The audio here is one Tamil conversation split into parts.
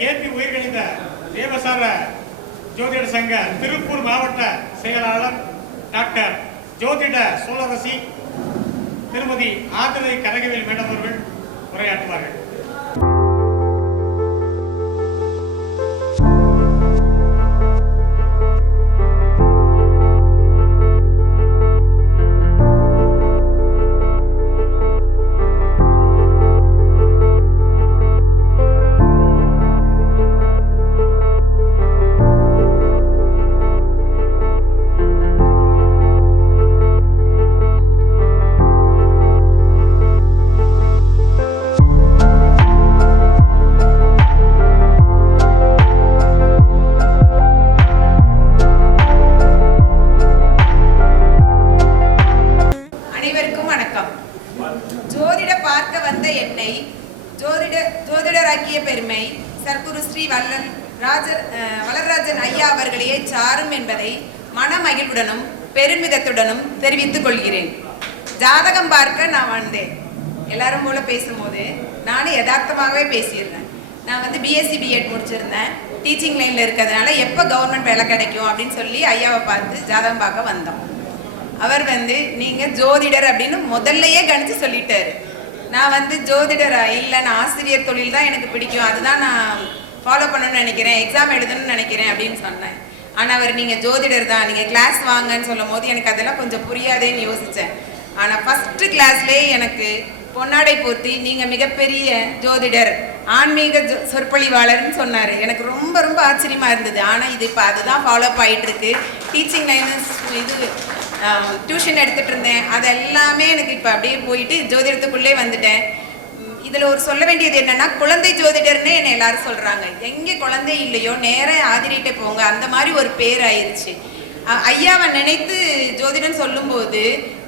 கேபி உயிர்கணித தேவசார ஜோதிடர் சங்க திருப்பூர் மாவட்ட செயலாளர் டாக்டர் ஜோதிட சோழரசி திருமதி ஆதிரை கனகவேல் மேடம் அவர்கள் உரையாற்றுவார்கள். பார்க்க வந்த என்னை ஜோதிட ஜோதிடராக்கிய பெருமை சர்க்குரு ஸ்ரீ வல்லன் ராஜர் வளராஜன் வளர்ராஜன் ஐயா அவர்களையே சாரும் என்பதை மனமகிழ்வுடனும் பெருமிதத்துடனும் தெரிவித்துக் கொள்கிறேன். ஜாதகம் பார்க்க நான் வந்தேன். எல்லாரும் போல பேசும்போது நானும் யதார்த்தமாகவே பேசியிருந்தேன். நான் வந்து பிஎஸ்சி பிஎட் முடிச்சிருந்தேன். டீச்சிங் லைனில் இருக்கிறதுனால எப்போ கவர்மெண்ட் வேலை கிடைக்கும் அப்படின்னு சொல்லி ஐயாவை பார்த்து ஜாதகம் பார்க்க வந்தோம். அவர் வந்து நீங்கள் ஜோதிடர் அப்படின்னு முதல்லையே கணிச்சு சொல்லிட்டாரு. நான் வந்து ஜோதிடரா இல்லை நான் ஆசிரியர் தொழில் தான் எனக்கு பிடிக்கும். அதுதான் நான் ஃபாலோ பண்ணணும்னு நினைக்கிறேன். எக்ஸாம் எழுதணும்னு நினைக்கிறேன் அப்படின்னு சொன்னேன். ஆனால் அவர் நீங்கள் ஜோதிடர் தான். நீங்கள் கிளாஸ் வாங்கன்னு சொல்லும் போது எனக்கு அதெல்லாம் கொஞ்சம் புரியாதேன்னு யோசித்தேன் ஆனால் ஃபஸ்ட்டு கிளாஸ்லேயே எனக்கு பொன்னாடை போர்த்தி நீங்கள் மிகப்பெரிய ஜோதிடர் ஆன்மீக ஜோ- சொற்பொழிவாளர்னு சொன்னார். எனக்கு ரொம்ப ரொம்ப ஆச்சரியமாக இருந்தது. ஆனால் இது இப்போ அதுதான் ஃபாலோ ஆகிட்டு இருக்கு. டீச்சிங் லைனஸ் இது டியூஷன் எடுத்துகிட்டு இருந்தேன் அது எல்லாமே எனக்கு இப்போ அப்படியே போயிட்டு ஜோதிடத்துக்குள்ளே வந்துட்டேன். இதில் ஒரு சொல்ல வேண்டியது என்னென்னா குழந்தை ஜோதிடர்னு என்னை எல்லாரும் சொல்கிறாங்க எங்கே குழந்தை இல்லையோ நேராக ஆதிரிட்டே போங்க. அந்த மாதிரி ஒரு பேர் ஆயிடுச்சு ஐயாவை நினைத்து ஜோதிடம் சொல்லும்போது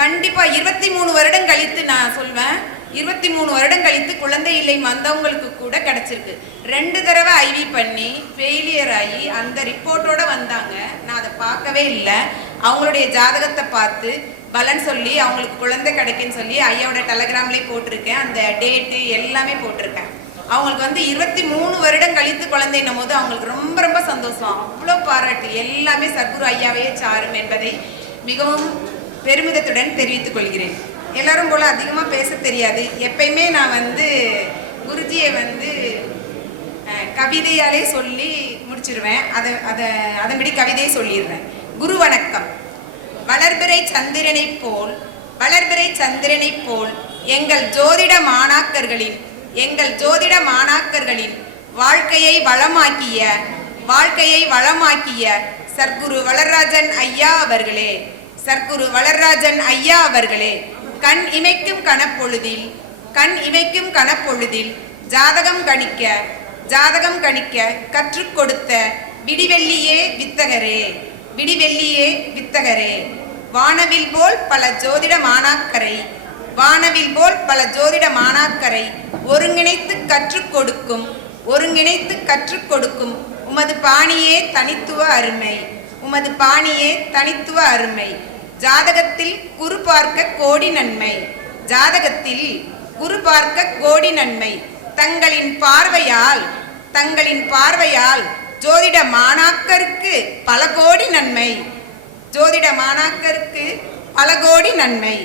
கண்டிப்பாக இருபத்தி மூணு வருடம் கழித்து நான் சொல்வேன். இருபத்தி மூணு வருடம் கழித்து குழந்தை இல்லை வந்தவங்களுக்கு கூட கிடச்சிருக்கு. ரெண்டு தடவை ஐவி பண்ணி ஃபெயிலியர் ஆகி அந்த ரிப்போர்ட்டோட வந்தாங்க. நான் அதை பார்க்கவே இல்லை. அவங்களுடைய ஜாதகத்தை பார்த்து பலன் சொல்லி அவங்களுக்கு குழந்தை கிடைக்குன்னு சொல்லி ஐயாவோட டெலகிராம்லேயே போட்டிருக்கேன். அந்த டேட்டு எல்லாமே போட்டிருக்கேன். அவங்களுக்கு வந்து இருபத்தி மூணு வருடம் கழித்து குழந்தைன்னும் போது அவங்களுக்கு ரொம்ப ரொம்ப சந்தோஷம். அவ்வளோ பாராட்டு. எல்லாமே சத்குரு ஐயாவையே சாரும் என்பதை மிகவும் பெருமிதத்துடன் தெரிவித்துக் கொள்கிறேன். எல்லாரும் போல அதிகமாக பேச தெரியாது. எப்பயுமே நான் வந்து குருஜியை வந்து கவிதையாலே சொல்லி முடிச்சிருவேன். அதை அதை அதன்படி கவிதையை சொல்லிடுறேன். குரு வணக்கம் வளர்பிறை சந்திரனைப் போல் வளர்பிறை சந்திரனைப் போல் எங்கள் ஜோதிட மாணாக்கர்களின் எங்கள் ஜோதிட மாணாக்கர்களின் வாழ்க்கையை வளமாக்கிய வாழ்க்கையை வளமாக்கிய சர்க்குரு வளர்ராஜன் ஐயா அவர்களே சர்க்குரு வளர்ராஜன் ஐயா அவர்களே கண் இமைக்கும் கணப்பொழுதில் கண் இமைக்கும் கணப்பொழுதில் ஜாதகம் கணிக்க ஜாதகம் கணிக்க கற்றுக் கொடுத்த விடிவெள்ளியே வித்தகரே. விடிவெள்ளியே வித்தகரே. வானவில் போல் பல ஜோதிட மாணாக்கரை. வானவில் போல் பல ஜோதிட மாணாக்கரை. ஒருங்கிணைத்து கற்றுக் கொடுக்கும் ஒருங்கிணைத்து கற்றுக் கொடுக்கும் உமது பாணியே தனித்துவ அருமை. உமது பாணியே தனித்துவ அருமை. ஜாதகத்தில் குரு பார்க்க கோடி நன்மை. ஜாதகத்தில் குரு பார்க்க கோடி நன்மை. தங்களின் பார்வையால் தங்களின் பார்வையால் ஜோதிட மாணாக்கருக்கு பல கோடி நன்மை. ஜோதிட மாணாக்கருக்கு பல கோடி நன்மை.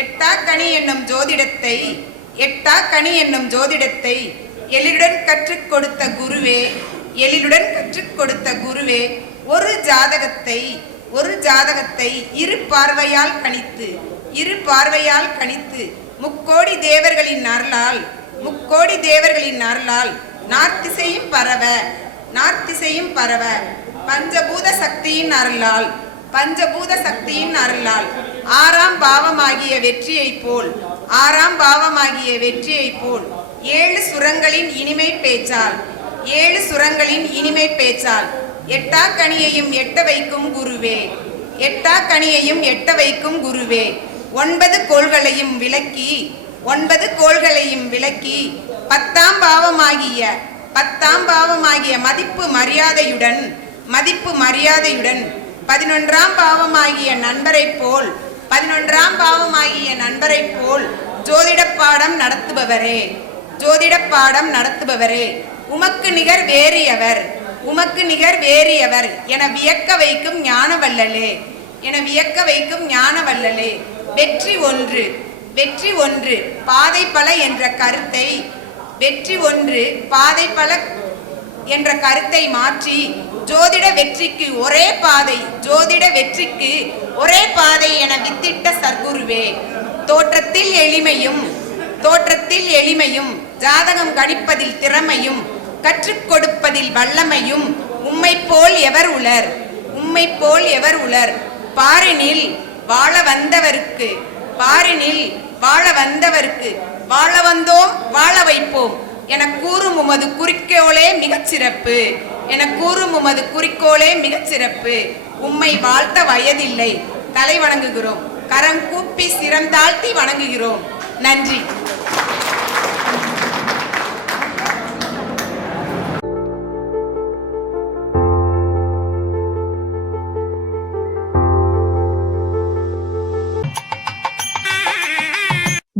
எட்டா கனி என்னும் ஜோதிடத்தை எட்டா கனி என்னும் ஜோதிடத்தை எழிலுடன் கற்றுக் கொடுத்த குருவே எழிலுடன் கற்றுக் கொடுத்த குருவே ஒரு ஜாதகத்தை ஒரு ஜாதகத்தை இரு பார்வையால் கணித்து இரு பார்வையால் கணித்து முக்கோடி தேவர்களின் அருளால் முக்கோடி தேவர்களின் அருளால் நார்த்திசையும் பரவ நார்த்திசையும் பரவ பஞ்சபூத சக்தியின் அருளால் பஞ்சபூத சக்தியின் அருளால் ஆறாம் பாவமாகிய வெற்றியைப் போல் ஆறாம் பாவமாகிய வெற்றியைப் போல் ஏழு சுரங்களின் இனிமை பேச்சால் ஏழு சுரங்களின் இனிமை பேச்சால் எட்டா கனியையும் எட்ட வைக்கும் குருவே எட்டா கனியையும் எட்ட வைக்கும் குருவே ஒன்பது கோள்களையும் விளக்கி ஒன்பது கோள்களையும் விளக்கி பத்தாம் பாவமாகிய பத்தாம் பாவமாகிய மதிப்பு மரியாதையுடன் மதிப்பு மரியாதையுடன் பதினொன்றாம் பாவமாகிய நண்பரைப் போல் பதினொன்றாம் பாவமாகிய நண்பரைப் போல் ஜோதிட பாடம் நடத்துபவரே ஜோதிட பாடம் நடத்துபவரே உமக்கு நிகர் வேறியவர் எவர் உமக்கு நிகர் வேறியவர் என வியக்க வைக்கும் ஞான வல்லலே என வியக்க வைக்கும் ஞான வல்லலே வெற்றி ஒன்று வெற்றி ஒன்று பாதை பல என்ற கருத்தை வெற்றி ஒன்று பாதை பல என்ற கருத்தை மாற்றி ஜோதிட வெற்றிக்கு ஒரே பாதை ஜோதிட வெற்றிக்கு ஒரே பாதை என வித்திட்ட சர்க்குருவே. தோற்றத்தில் எளிமையும் தோற்றத்தில் எளிமையும் ஜாதகம் கணிப்பதில் திறமையும் கற்றுக் கொடுப்பதில் வல்லமையும் உம்மை போல் எவர் உலர் உம்மை போல் எவர் உலர். பாரினில் வாழ வந்தவருக்கு பாரினில் வாழ வந்தவருக்கு வாழ வந்தோம் வாழ வைப்போம். என கூறும் உமது குறிக்கோளே மிகச் சிறப்பு. என கூறும் உமது குறிக்கோளே மிகச் சிறப்பு. உம்மை வாழ்த்த வயதில்லை. தலை வணங்குகிறோம். கரம் கூப்பி சிரம் தாழ்த்தி வணங்குகிறோம். நன்றி.